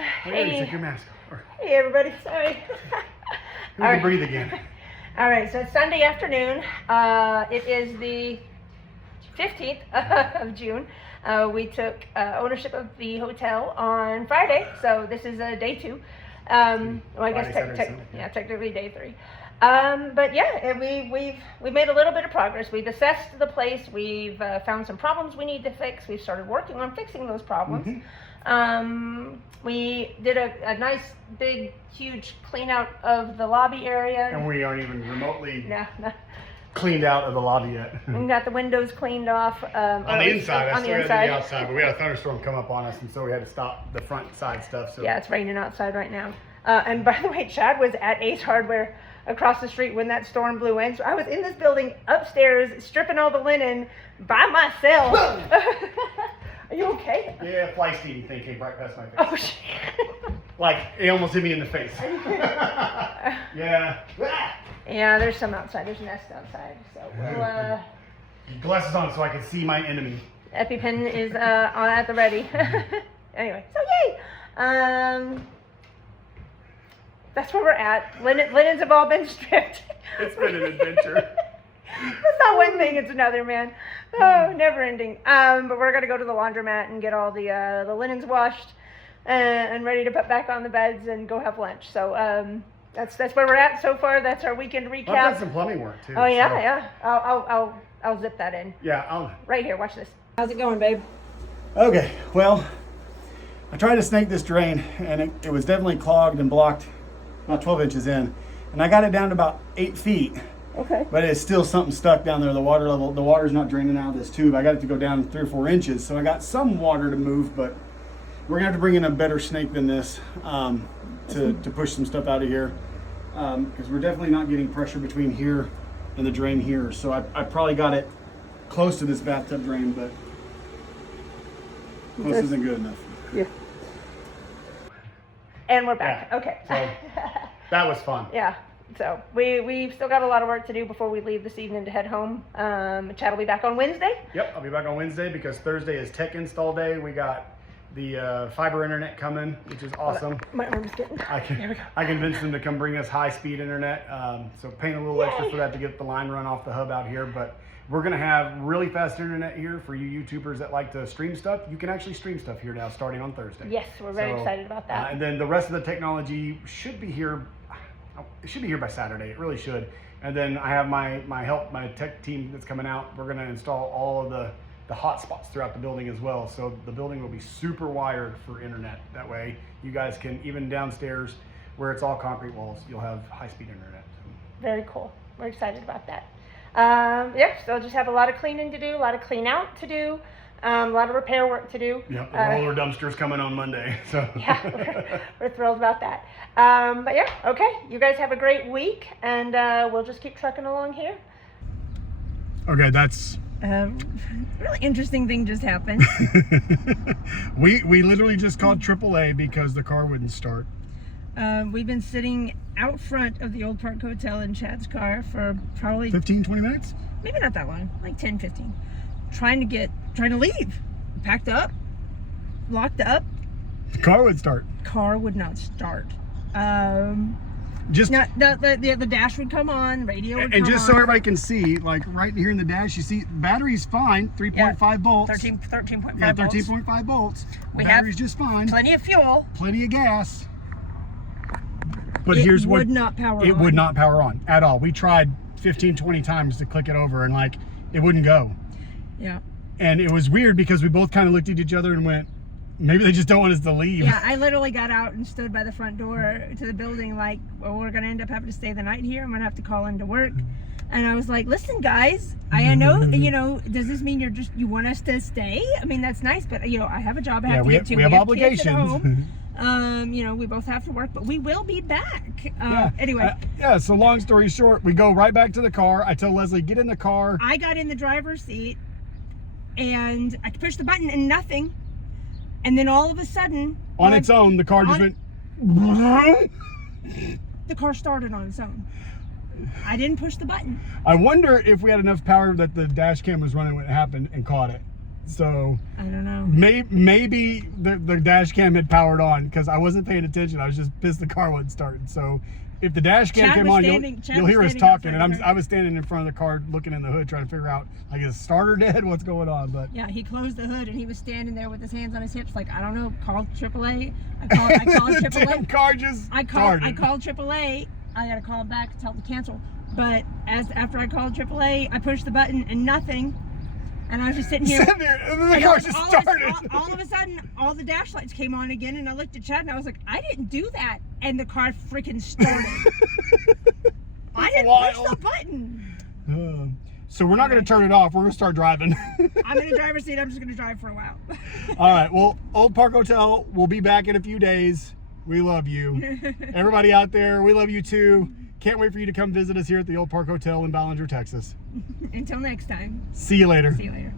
Hey, take your mask off. Hey everybody, sorry. You can breathe again. All right, so it's Sunday afternoon. It is the 15th of June. We took ownership of the hotel on Friday, so this is day 2. Well, I guess technically day 3. But yeah, we've made a little bit of progress. We've assessed the place. We've found some problems we need to fix. We've started working on fixing those problems. We did a nice, big, huge clean out of the lobby area. And we aren't even remotely No. cleaned out of the lobby yet. We got the windows cleaned off. On the inside, I still had the outside, but we had a thunderstorm come up on us, and so we had to stop the front side stuff. So yeah, it's raining outside right now. And by the way, Chad was at Ace Hardware across the street when that storm blew in. So I was in this building upstairs stripping all the linen by myself. Are you okay? Yeah, a fly steam thing came right past my face. Oh shit! Like it almost hit me in the face. Are you kidding? Yeah. Yeah, there's some outside. There's nests outside. So we'll. Glasses on so I can see my enemy. EpiPen is on at the ready. Anyway, so yay! That's where we're at. Linens have all been stripped. It's been an adventure. It's not one thing, it's another, man. Oh, never ending. But we're gonna go to the laundromat and get all the linens washed and ready to put back on the beds and go have lunch. So that's where we're at so far. That's our weekend recap. I've done some plumbing work too. Oh yeah, yeah. I'll zip that in. Yeah, right here. Watch this. How's it going, babe? Okay, well, I tried to snake this drain, and it was definitely clogged and blocked about 12 inches in, and I got it down to about 8 feet. Okay. But it's still something stuck down there. The water's not draining out of this tube. I got it to go down 3 or 4 inches, so I got some water to move, but we're gonna have to bring in a better snake than this to push some stuff out of here, because we're definitely not getting pressure between here and the drain here. So I probably got it close to this bathtub drain, but close isn't good enough. Yeah. And we're back. Yeah. Okay. So that was fun. Yeah. So we've still got a lot of work to do before we leave this evening to head home. Chad will be back on Wednesday. Yep, I'll be back on Wednesday because Thursday is tech install day. We got the fiber internet coming, which is awesome. My arm's getting. I convinced them to come bring us high-speed internet. So paying a little extra for that to get the line run off the hub out here, but we're gonna have really fast internet here for you YouTubers that like to stream stuff. You can actually stream stuff here now starting on Thursday. Yes, we're very excited about that. And then the rest of the technology should be here. It should be here by Saturday. It really should. And then I have my tech team that's coming out. We're gonna install all of the hotspots throughout the building as well. So the building will be super wired for internet. That way you guys can, even downstairs where it's all concrete walls, you'll have high-speed internet. Very cool. We're excited about that. Yeah, so I'll just have a lot of cleaning to do, a lot of clean out to do, a lot of repair work to do. Yep, the roller dumpster's coming on Monday. So yeah, we're thrilled about that. But yeah, okay. You guys have a great week, and we'll just keep trucking along here. Okay, that's really interesting thing just happened. we literally just called AAA because the car wouldn't start. We've been sitting out front of the Olde Park Hotel in Chad's car for probably 15-20 minutes, maybe not that long, like 10-15, trying to leave. Packed up, locked up. The car would start. Car would not start. Just the dash would come on, radio would come on. And just so everybody can see, like right here in the dash, you see battery's fine, 3.5 volts. 13.5 yeah, volts. 13.5 volts. We Battery's have just fine. Plenty of fuel. Plenty of gas. But it would not power on at all. We tried 15-20 times to click it over, and like it wouldn't go. Yeah. And it was weird because we both kind of looked at each other and went, maybe they just don't want us to leave. Yeah, I literally got out and stood by the front door to the building like, well, we're going to end up having to stay the night here. I'm going to have to call into work. And I was like, listen, guys, I know, does this mean you want us to stay? I mean, that's nice, but, I have a job I have to get to. We have obligations. Kids at home. We both have to work, but we will be back. Anyway. So long story short, we go right back to the car. I tell Leslie, get in the car. I got in the driver's seat, and I pushed the button and nothing. And then all of a sudden, on its own, the car just went. The car started on its own. I didn't push the button. I wonder if we had enough power that the dash cam was running when it happened and caught it. So I don't know. maybe the dash cam had powered on because I wasn't paying attention. I was just pissed the car wasn't starting. So if the dash cam Chad came was on, standing- you'll hear us standing talking, outside and the I was standing in front of the car looking in the hood trying to figure out, like, is the starter dead? What's going on? But Yeah, he closed the hood and he was standing there with his hands on his hips, like, I don't know. Called AAA. I called the damn AAA. car just I called started. AAA. I got to call back to tell them to cancel. But after I called AAA, I pushed the button and nothing. And I was just sitting here. Sitting there, and then the and car all- just all started. all of a sudden, all the dash lights came on again, and I looked at Chad and I was like, I didn't do that. And the car freaking started. I didn't push the button. So we're not going to turn it off. We're going to start driving. I'm in the driver's seat. I'm just going to drive for a while. All right. Well, Olde Park Hotel, we'll be back in a few days. We love you. Everybody out there, we love you too. Can't wait for you to come visit us here at the Olde Park Hotel in Ballinger, Texas. Until next time. See you later. See you later.